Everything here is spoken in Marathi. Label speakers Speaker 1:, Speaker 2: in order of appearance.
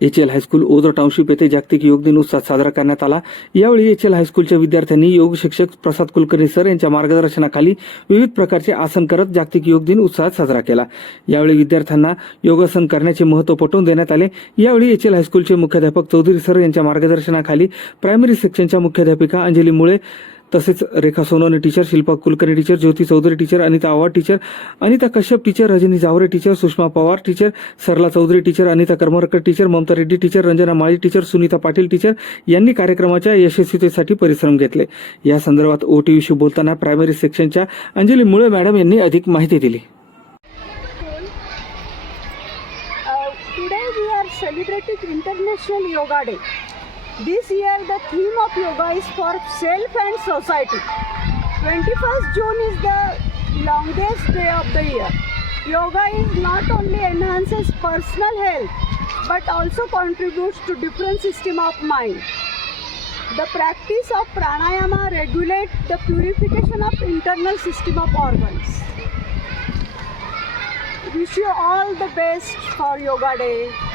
Speaker 1: H L high school Ozar township येथे जागतिक योग दिन उत्साहात साजरा करण्यात आला. यावेळी एच एल हायस्कूलच्या विद्यार्थ्यांनी योग शिक्षक प्रसाद कुलकर्णी सर यांच्या मार्गदर्शनाखाली विविध प्रकारचे आसन करत जागतिक योग दिन उत्साहात साजरा केला. यावेळी विद्यार्थ्यांना योगासन करण्याचे महत्त्व पटवून देण्यात आले. यावेळी एच एल हायस्कूलचे मुख्याध्यापक चौधरी सर यांच्या मार्गदर्शनाखाली प्रायमरी सेक्शनच्या मुख्याध्यापिका अंजली मुळे तसेच Rekha Sonawane teacher Shilpa Kulkarni teacher Jyoti Chaudhari teacher Anita Avhad teacher Anita Kashyap teacher Rajani Jaware teacher Sushma Pawar teacher Sarla Chaudhari teacher Anita Karmarkar teacher Mamta Reddy teacher Ranjana Mali teacher Sunita Patil teacher यांनी कार्यक्रमाच्या यशस्वीतेसाठी परिश्रम घेतले या संदर्भात ओ टी बोलताना प्रायमरी सेक्शनच्या अंजली मुळे मॅडम यांनी अधिक माहिती दिली
Speaker 2: uh, today we are celebrating International Yoga Day. This year the theme of yoga is for self and society. 21st June is the longest day of the year. Yoga is not only enhances personal health but also contributes to different system of mind. The practice of pranayama regulates the purification of internal system of organs. Wish you all the best for Yoga Day.